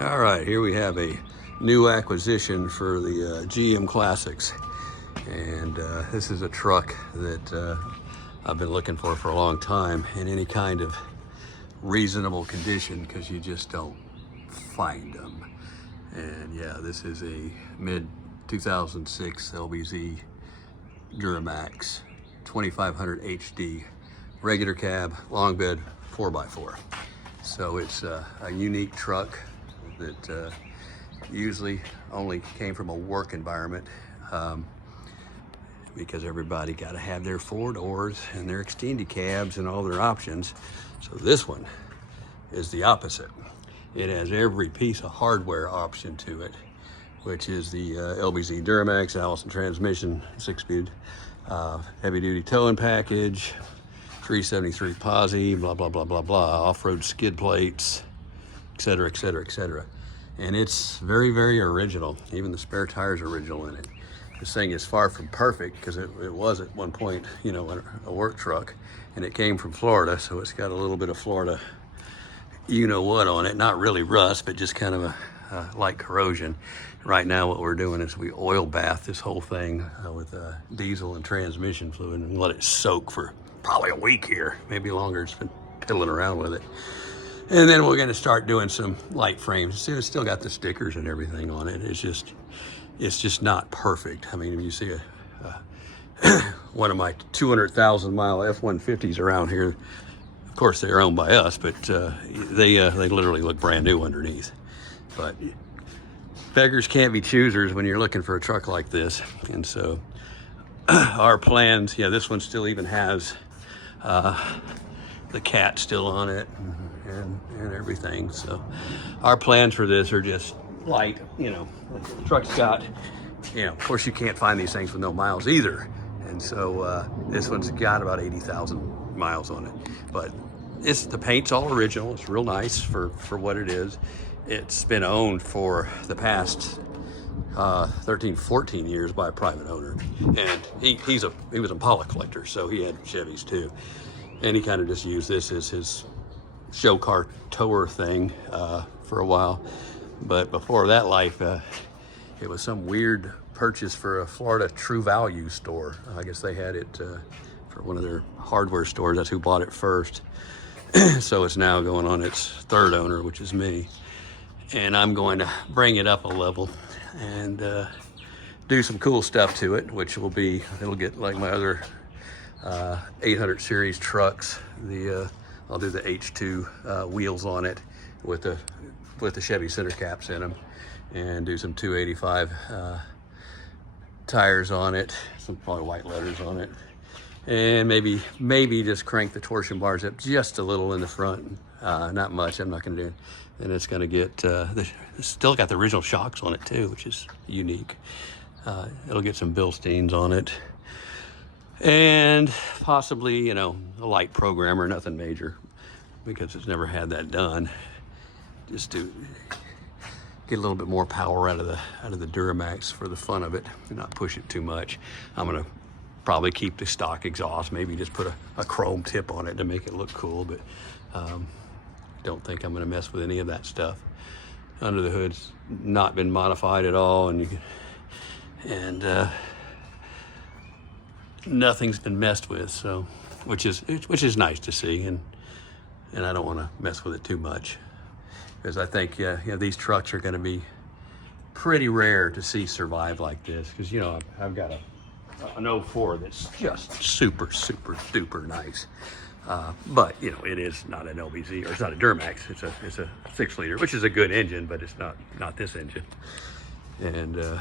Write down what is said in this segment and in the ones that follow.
All right, here we have a new acquisition for the GM Classics. And this is a truck that I've been looking for a long time in any kind of reasonable condition, because you just don't find them. And yeah, this is a mid 2006 LBZ Duramax 2500 HD regular cab long bed 4x4. So it's a unique truck that usually only came from a work environment, because everybody got to have their 4 doors and their extended cabs and all their options. So this one is the opposite. It has every piece of hardware option to it, which is the LBZ Duramax Allison transmission, 6-speed, heavy duty towing package, 373 posi, blah, blah, blah, blah, blah, off-road skid plates, etc., etc., etc. And it's very, very original. Even the spare tires are original in it. This thing is far from perfect, because it was at one point, you know, a work truck, and it came from Florida, so it's got a little bit of Florida, you know what, on it. Not really rust, but just kind of a light corrosion. Right now what we're doing is we oil bath this whole thing with diesel and transmission fluid and let it soak for probably a week here, maybe longer. It's been piddling around with it. And then we're going to start doing some light frames. It's still got the stickers and everything on it. It's just not perfect. I mean, if you see one of my 200,000 mile F-150s around here, of course they're owned by us, but they literally look brand new underneath. But beggars can't be choosers when you're looking for a truck like this. And so our plans, yeah, this one still even has the cat still on it and everything. So our plans for this are just light, you know. The truck's got, you know, of course you can't find these things with no miles either. And so this one's got about 80,000 miles on it. But the paint's all original. It's real nice for what it is. It's been owned for the past 13, 14 years by a private owner. And he was a Impala collector, so he had Chevys too. And he kind of just used this as his show car tower thing for a while. But before that life, it was some weird purchase for a Florida True Value store. I guess they had it for one of their hardware stores. That's who bought it first. So it's now going on its third owner, which is me. And I'm going to bring it up a level and do some cool stuff to it, which will be, it'll get like my other 800 series trucks. I'll do the H2 wheels on it with the Chevy center caps in them, and do some 285 tires on it, some probably white letters on it, and maybe just crank the torsion bars up just a little in the front. Not much. I'm not going to do it. And it's going to get it's still got the original shocks on it too, which is unique. It'll get some Bilsteins on it, and possibly, you know, a light programmer, nothing major, because it's never had that done. Just to get a little bit more power out of the Duramax for the fun of it, and not push it too much. I'm gonna probably keep the stock exhaust, maybe just put a chrome tip on it to make it look cool, but don't think I'm gonna mess with any of that stuff. Under the hood's not been modified at all, and nothing's been messed with, so which is nice to see, and I don't want to mess with it too much, because I think these trucks are going to be pretty rare to see survive like this, because, you know, I've got an 04 that's just super duper nice, but, you know, it is not an LBZ, or it's not a Duramax. It's a 6-liter, which is a good engine, but it's not this engine. And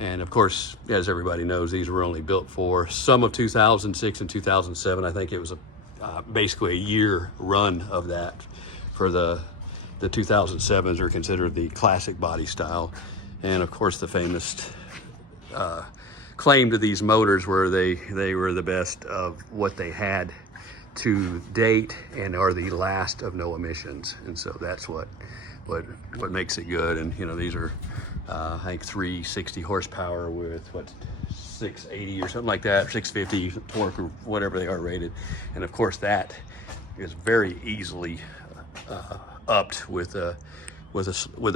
and of course, as everybody knows, these were only built for some of 2006 and 2007. I think it was basically a year run of that. For the 2007s are considered the classic body style. And of course, the famous claim to these motors were they were the best of what they had to date, and are the last of no emissions. And so that's what makes it good. And, you know, these are I think 360 horsepower with 680 or something like that, 650 torque, or whatever they are rated. And of course that is very easily upped with a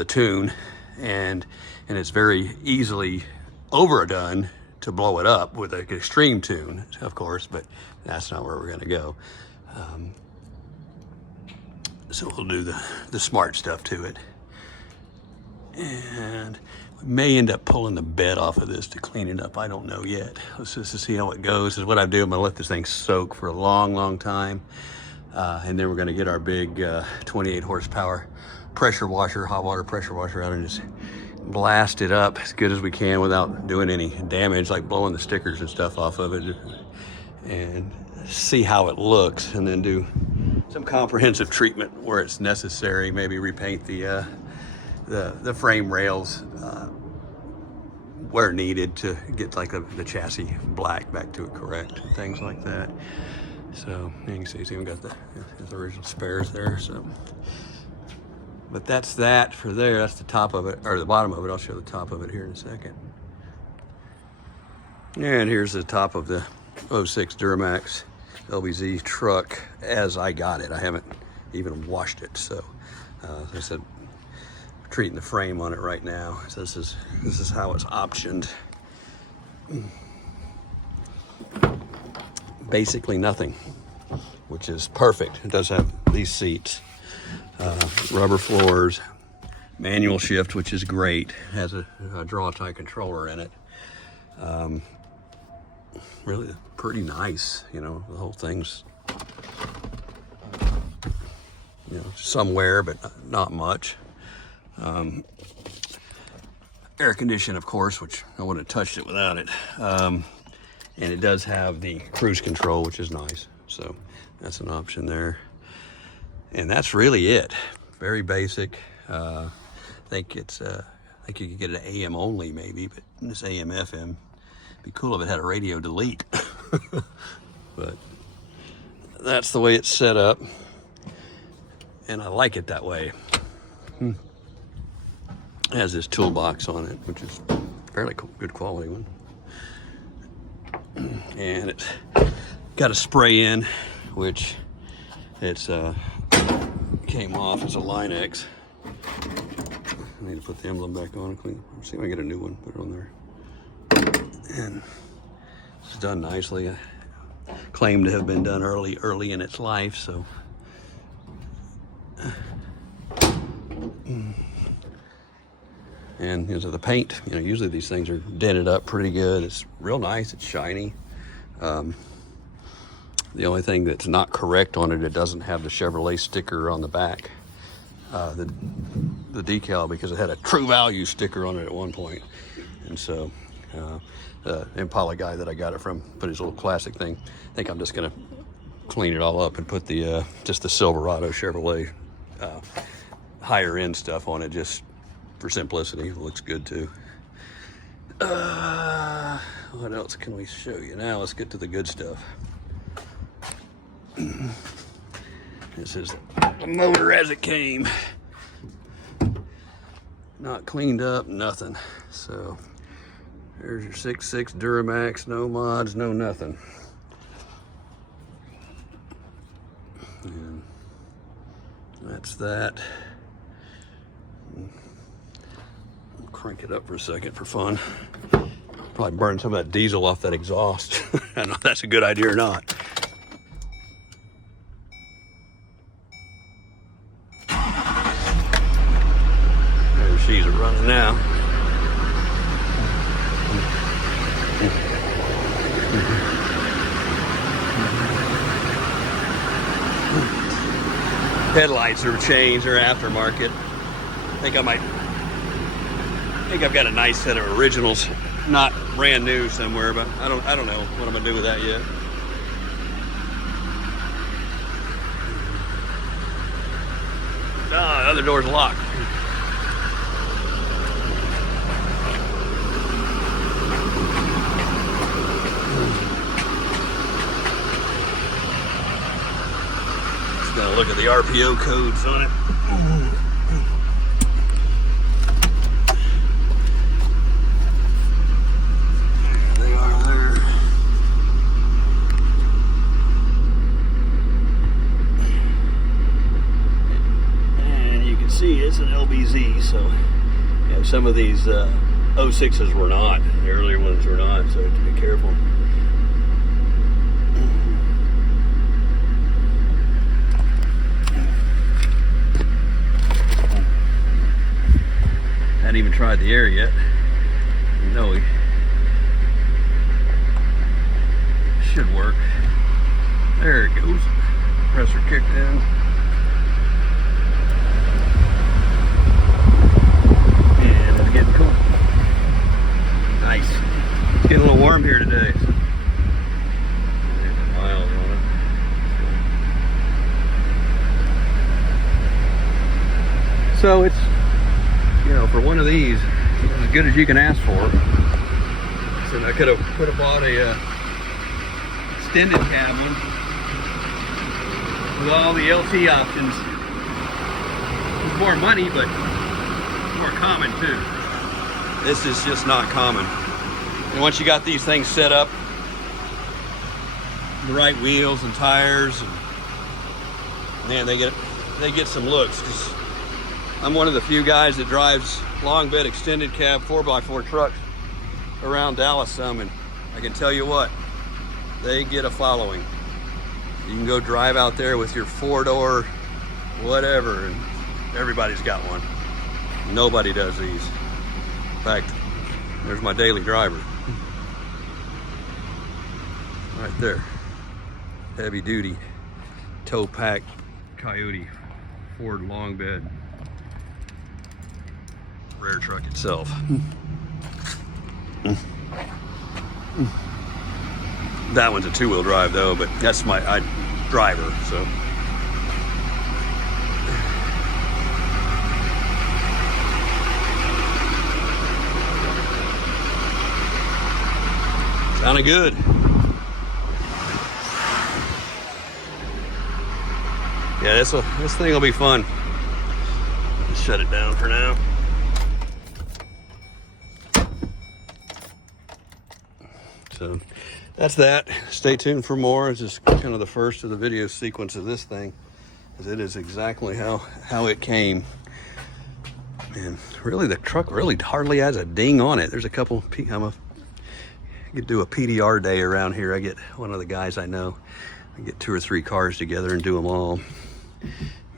tune, and it's very easily overdone to blow it up with an extreme tune, of course, but that's not where we're going to go. So we'll do the smart stuff to it, and we may end up pulling the bed off of this to clean it up. I don't know yet. Let's just see how it goes. This is what I do. I'm gonna let this thing soak for a long time, and then we're gonna get our big 28 horsepower pressure washer, hot water pressure washer out, and just blast it up as good as we can without doing any damage, like blowing the stickers and stuff off of it, and see how it looks, and then do some comprehensive treatment where it's necessary. Maybe repaint the frame rails where needed to get like the chassis black back to it correct, things like that. So you can see it's even got the original spares there. So, but that's that for there. That's the top of it, or the bottom of it. I'll show the top of it here in a second. And here's the top of the 06 Duramax LBZ truck as I got it. I haven't even washed it, so as I said, treating the frame on it right now. So this is how it's optioned. Basically nothing, which is perfect. It does have these seats, rubber floors, manual shift, which is great. Has a draw tie controller in it. Really pretty nice, you know. The whole thing's, you know, somewhere, but not much. Air condition, of course, which I wouldn't have touched it without it. And it does have the cruise control, which is nice. So that's an option there. And that's really it. Very basic. I think you could get an AM only maybe, but this AM FM. Be cool if it had a radio delete. But that's the way it's set up, and I like it that way. It has this toolbox on it, which is fairly good quality one, and it's got a spray in, which it's came off. It's a Line X. I need to put the emblem back on. See if I can get a new one. Put it on there. And it's done nicely. Claimed to have been done early in its life, so and you know, the paint, you know, usually these things are dented up pretty good. It's real nice. It's shiny. The only thing that's not correct on it doesn't have the Chevrolet sticker on the back, the decal, because it had a True Value sticker on it at one point, and so the Impala guy that I got it from put his little classic thing. I think I'm just gonna clean it all up and put the just the Silverado Chevrolet higher end stuff on it, just for simplicity. It looks good too. What else can we show you now? Let's get to the good stuff. This is the motor as it came, not cleaned up, nothing. So there's your 6.6 Duramax, no mods, no nothing. And that's that. I'll crank it up for a second for fun. Probably burn some of that diesel off that exhaust. I don't know if that's a good idea or not. There she's running now. Headlights are changed, they're aftermarket. I think I've got a nice set of originals, not brand new somewhere, but I don't know what I'm gonna do with that yet. Ah, the other door's locked. Gonna look at the RPO codes on it. There they are there. see, it's an LBZ, so yeah, some of these 06s were not. The earlier ones were not, so to be careful. Hadn't even tried the air yet. No, we should work. There it goes. Compressor kicked in. And it's getting cool. Nice. It's getting a little warm here today. Miles on it. So it's, you know, for one of these, as good as you can ask for. So I could have bought a extended cab one with all the LT options. It's more money, but more common too. This is just not common. And once you got these things set up, the right wheels and tires, and man, they get some looks. 'Cause I'm one of the few guys that drives long bed extended cab 4x4 trucks around Dallas some, and I can tell you what, they get a following. You can go drive out there with your 4-door whatever, and everybody's got one. Nobody does these. In fact, there's my daily driver. Right there. Heavy duty tow pack Coyote Ford long bed. Rare truck itself. That one's a 2-wheel drive though, but that's my driver, so. Sounding good. Yeah, this thing will be fun. Just shut it down for now. So that's that. Stay tuned for more. It's just kind of the first of the video sequence of this thing, because it is exactly how it came. And really, the truck really hardly has a ding on it. There's a couple. I could do a PDR day around here. I get one of the guys I know. I get 2 or 3 cars together and do them all.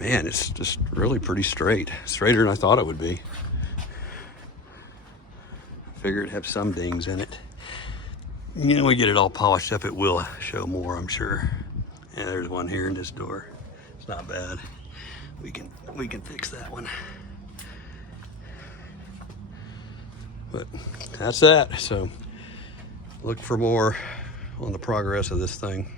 Man, it's just really pretty straight. Straighter than I thought it would be. Figured it'd have some dings in it. You know, we get it all polished up, it will show more, I'm sure. Yeah, there's one here in this door. It's not bad. We can fix that one. But that's that. So look for more on the progress of this thing.